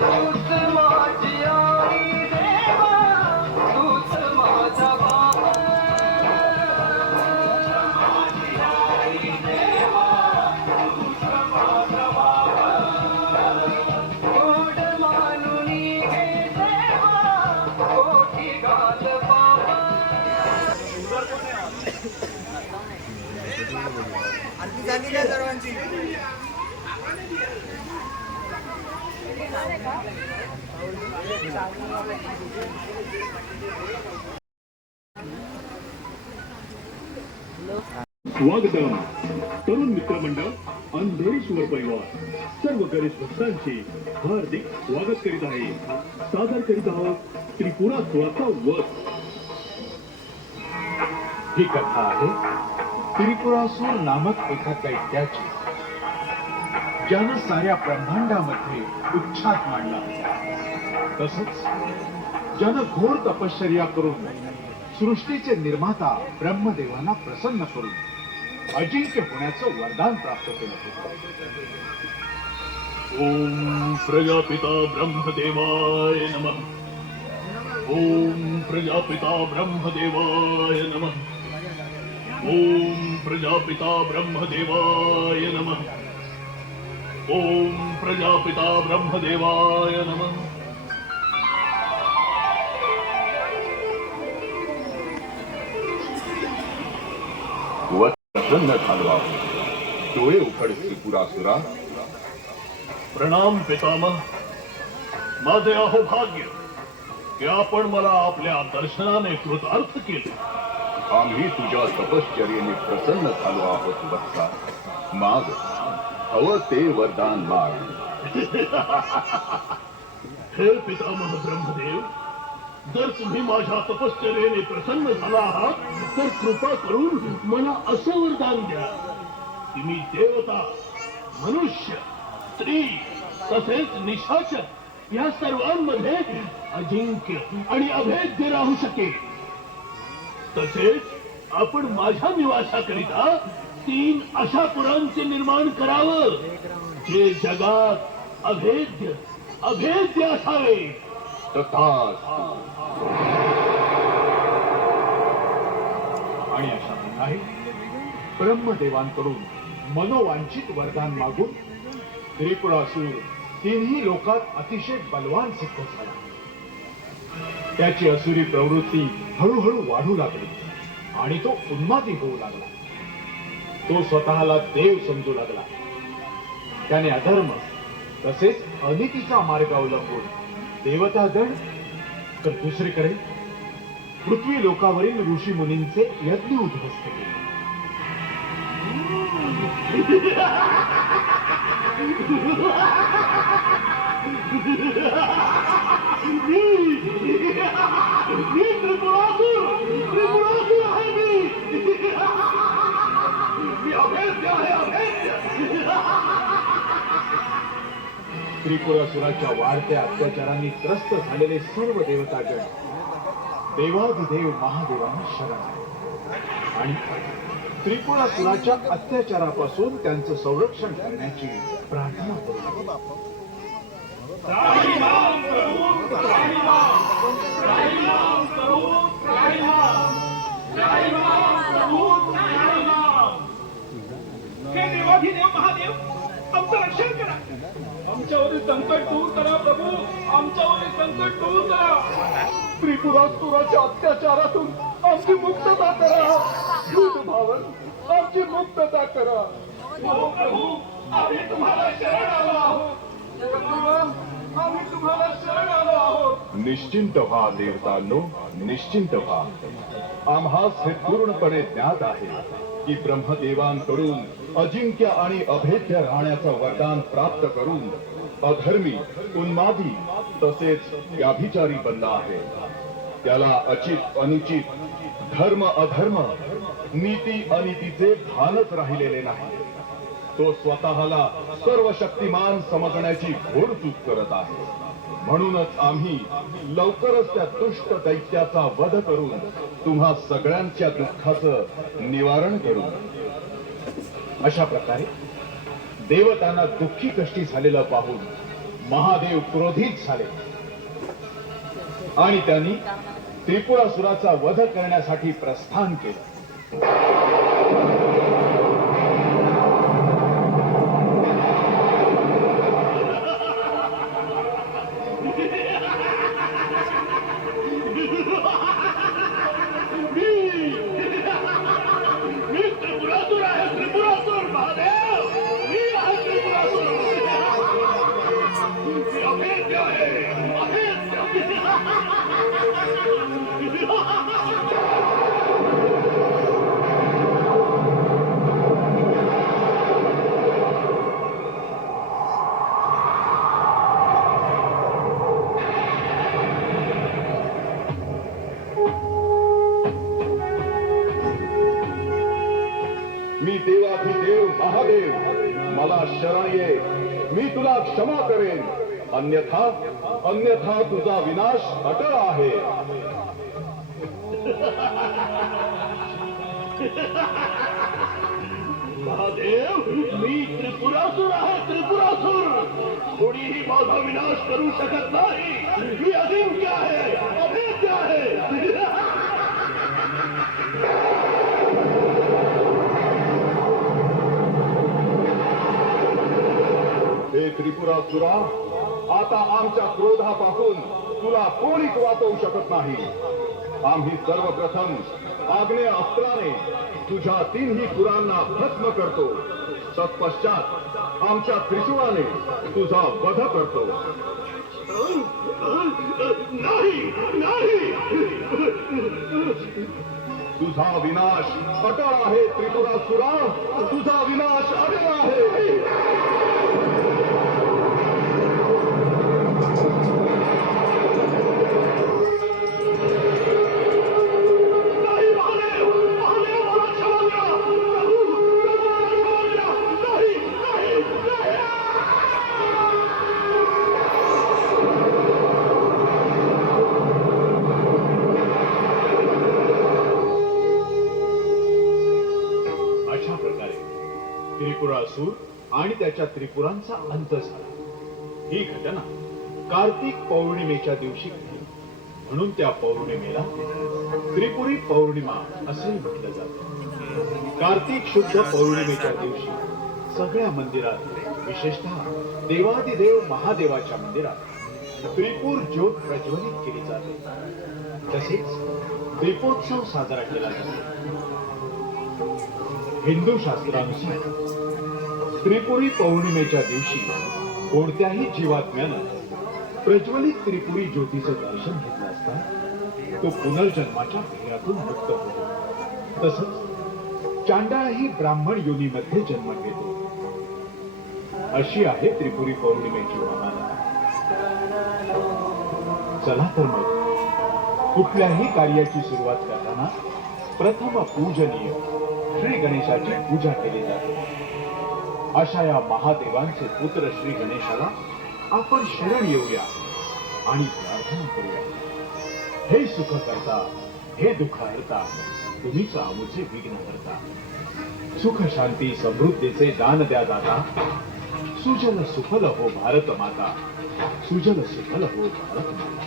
तूच माझी स्वागतम. तरुण मित्रमंडळ अंधेरीश्वर परिवार. सर्व गणेश भक्तांचे हार्दिक स्वागत करीत आहे. सादर करीत आहोत त्रिपुरा सुराचा वध. ही कथा आहे त्रिपुरासूर नामक एका दैत्याची ज्यानं साऱ्या ब्रह्मांडामध्ये उच्छाद मांडला. होता तसंच ज्यानं घोर तपश्चर्या करून सृष्टीचे निर्माता ब्रह्मदेवांना प्रसन्न करून अजिंक्य होण्याचं वरदान प्राप्त केलं होतं. ओम प्रजापिता ब्रह्मदेवाय नमः. ओम प्रजापिता ब्रह्मदेवाय नमः. ओम प्रजापिता ब्रह्मदेवाय नमः. ओम प्रजापिता ब्रह्मदेवाय नमः. झालो आहोत डोळे उघड त्रिपुरासुरा प्रणाम पितामह माझे अहो भाग्य की आपण मला आपल्या दर्शनाने कृतार्थ केले. आम्ही तुझ्या तपश्चर्येने प्रसन्न झालो आहोत वत्सा. माग हवं ते वरदान माग. हे पितामह ब्रह्मदेव जर तुम्ही माझ्या तपश्चर्याने प्रसन्न झाला आहात तर कृपा करून मला असं वरदान द्या. की मी देवता मनुष्य स्त्री तसेच निशाचर या सर्वांमध्ये अजिंक्य आणि अभेद्य राहू शकेल. तसेच आपण माझ्या निवासाकरिता तीन अशा पुरांचे निर्माण करावं जे जगात अभेद्य अभेद्य असावे. तथा आणि अशा प्रकारे ब्रह्मदेवांकडून मनोवांचित वरदान मागून त्रिपुरासूर तिन्ही लोकात अतिशय बलवान सिद्ध झाला. त्याची असुरी प्रवृत्ती हळूहळू वाढू लागली आणि तो उन्मादी होऊ लागला. तो स्वतःला देव समजू लागला. त्याने अधर्म तसेच अनितीचा मार्ग अवलंबून देवतागण तर दुसरीकडे पृथ्वी लोकावरील ऋषी मुनींचे यज्ञ उद्ध्वस्त केले. त्रिपुरासुराच्या वाढत्या अत्याचारांनी त्रस्त झालेले सर्व देवतागण. देवाधिदेव महादेवांना शरण आले. आणि त्रिपुरासुराच्या अत्याचारापासून त्यांचं संरक्षण करण्याची प्रार्थना करू संकट दूर करा प्रभू. आमच्यावर संकट दूर करा. त्रिपुरासुराच्या अत्याचारातून आमची मुक्तता करा. दूध भावन आमची मुक्तता करा. हो प्रभू आम्ही तुम्हाला शरण आलो आहोत. आम्ही तुम्हाला शरण आलो आहोत. निश्चिंत व्हा देवतांनो निश्चिंत व्हा. आम्हास हे पूर्णपणे ज्ञात आहे की ब्रह्मदेवांकडून अजिंक्य आणि अभेद्य राहण्याचं वरदान प्राप्त करून अधर्मी उन्मादी तसेच व्याभिचारी बनला आहे. त्याला अचित अनुचित धर्म अधर्म नीती अनितीचे भानच राहिलेले नाही. तो स्वतःला सर्व शक्तिमान समजण्याची घोर चूक करत आहे. म्हणूनच आम्ही लवकरच त्या दुष्ट दैत्याचा वध करून तुम्हा सगळ्यांच्या दुःखाचं निवारण करू. अशा प्रकारे देवतांना दुःखी कष्टी झालेलं पाहून महादेव क्रोधित झाले. आणि त्यांनी त्रिपुरासुराचा वध करण्यासाठी प्रस्थान केलं. मी देवाधिदेव महादेव. मला शरण ये. मी तुला क्षमा करेन. अन्यथा अन्यथा तुझा विनाश अटळ आहे. महादेव मी त्रिपुरासूर आहे त्रिपुरासूर. कोणीही माझा विनाश करू शकत नाही. मी अजिंक्य आहे अभेद्य आहे. त्रिपुरासुरा आता आमच्या क्रोधापासून तुला कोणीच वाचवू शकत नाही. आम्ही सर्वप्रथम आग्नेय अस्त्राने तुझ्या तीनही पुरांना भस्म करतो. तत्पश्चात आमच्या त्रिशूळाने तुझा वध करतो. नाही नाही. तुझा विनाश अटळ आहे त्रिपुरासुरा तुझा विनाश अटळ आहे. त्रिपुरासूर आणि त्याच्या त्रिपुरांचा अंत झाला. ही घटना कार्तिक पौर्णिमेच्या दिवशी घडली. म्हणून त्या पौर्णिमेला त्रिपुरी पौर्णिमा असे म्हटलं जात. कार्तिक शुद्ध पौर्णिमेच्या दिवशी सगळ्या मंदिरात विशेषतः देवादिदेव महादेवाच्या मंदिरात त्रिपूर ज्योत प्रज्वलित केली जाते. तसेच दीपोत्सव साजरा केला जातो. हिंदू शास्त्रानुसार त्रिपुरी पौर्णिमेच्या दिवशी कोणत्याही जीवात्म्यानं प्रज्वलित त्रिपुरी ज्योतीचं दर्शन घेतलं असता तो पुनर्जन्माच्या ध्येयातून मुक्त होतो. तसंच चांडाळही ब्राह्मण योनीमध्ये जन्म घेतो. अशी आहे त्रिपुरी पौर्णिमेची महानता चला तर मग कुठल्याही कार्याची सुरुवात करताना प्रथम पूजनीय श्री गणेशाची पूजा केली जाते. अशा या महादेवांचे पुत्र श्री गणेशाला आपण शरण येऊया आणि प्रार्थना करूया. हे सुख करता हे दुःख हरता तुम्हीच आमचे विघ्न करता सुख शांती समृद्धीचे दान द्या दादा सुजल सुफल हो भारत माता. सुजल सुफल हो भारत माता.